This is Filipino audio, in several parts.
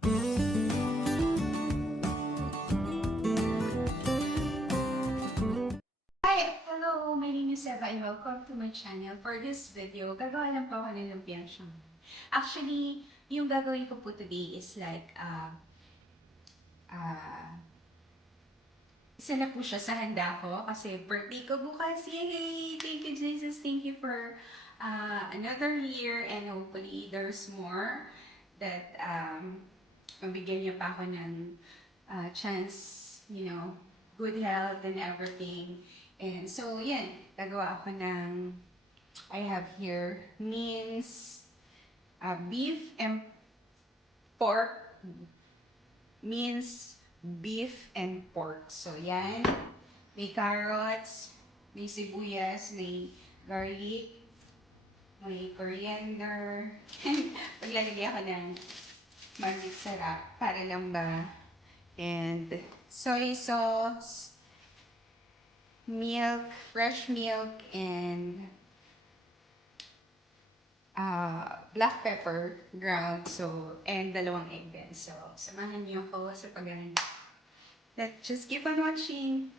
Hi! Hello! My name is Eva and welcome to my channel. For this video, gagawa lang po ako ng lumpiang Shanghai. Actually, yung gagawin ko po today is like, uh, isa na po siya sa handa ko kasi birthday ko bukas. Yay! Thank you, Jesus. Thank you for another year and hopefully there's more that mabigyan niyo pa ako ng chance, good health and everything. And so, yan, gagawa ako ng, I have here mince, beef and pork, mince, beef and pork. So, yan, may carrots, may sibuyas, may garlic, may coriander. Paglalagay ako ng magic sarap para lang ba. And soy sauce, milk, fresh milk, and black pepper ground. So, and dalawang egg din. So, samahan niyo ako sa paghahanda. Let's just keep on watching.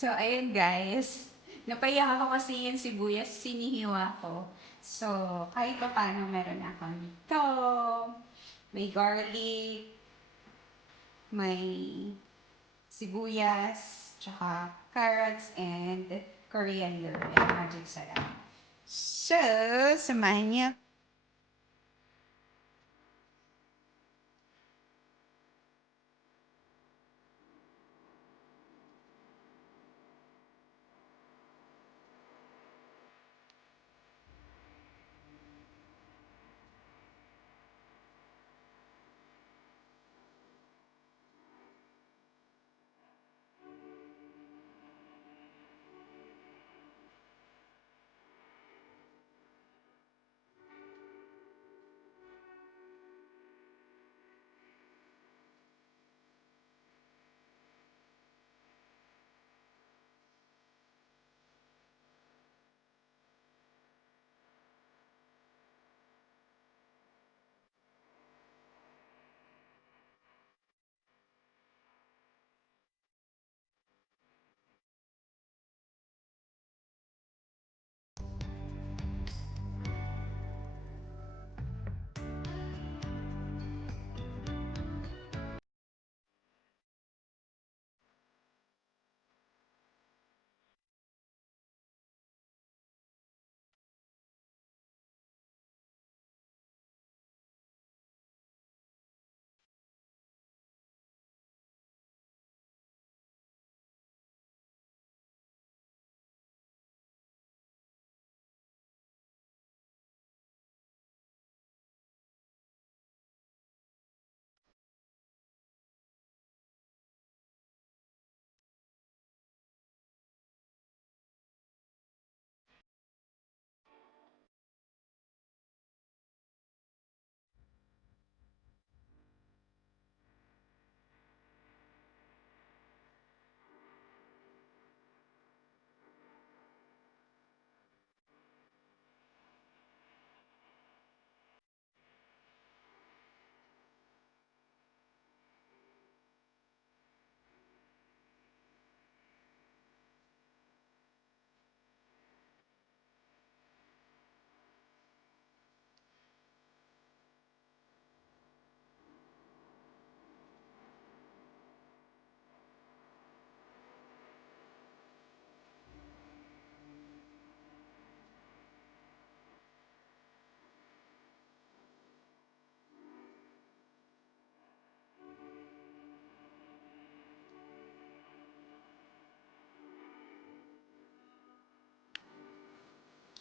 So, ayun guys. Napaiyak ako kasi yung sibuyas, sinihiwa ko. So, kahit pa paano meron akong ito. May garlic, may sibuyas, tsaka carrots, and coriander, and magic sarap. So, samahan niyo.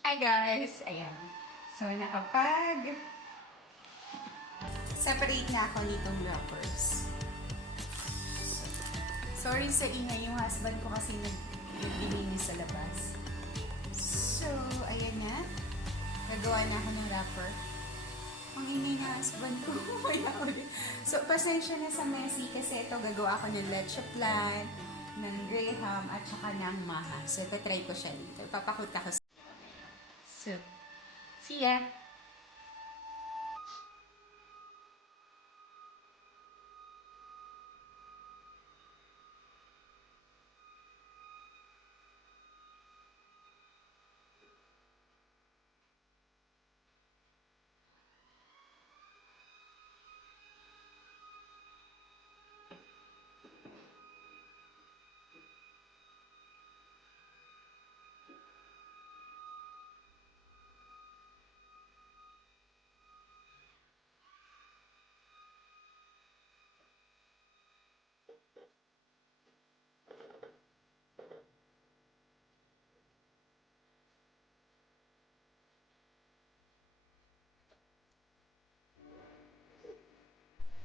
Hi guys! Ayan. So, separate na ako nitong wrappers. Sorry sa ingay, yung husband ko kasi naglilinis sa labas. So, ayan na. Nagawa na ako ng wrapper. Ang ingay na husband ko. So, pasensya na sa messy kasi ito gagawa ako ng leche flan, ng graham, at saka ng maha. So, ito try ko siya dito. Papakita ko. So, see ya!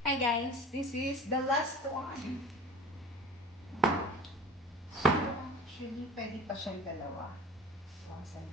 Hi guys, this is the last one. So, actually, pwede pa siyang dalawa. Awesome.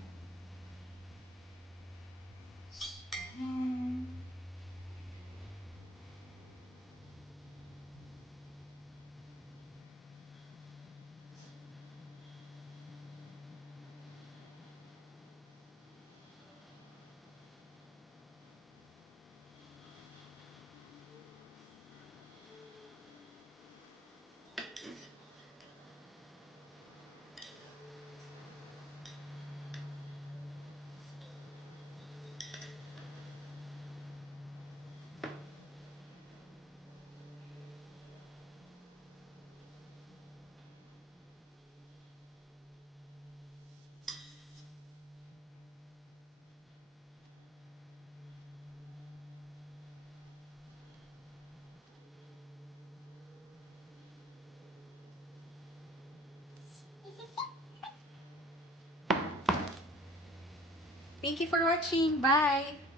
Thank you for watching. Bye!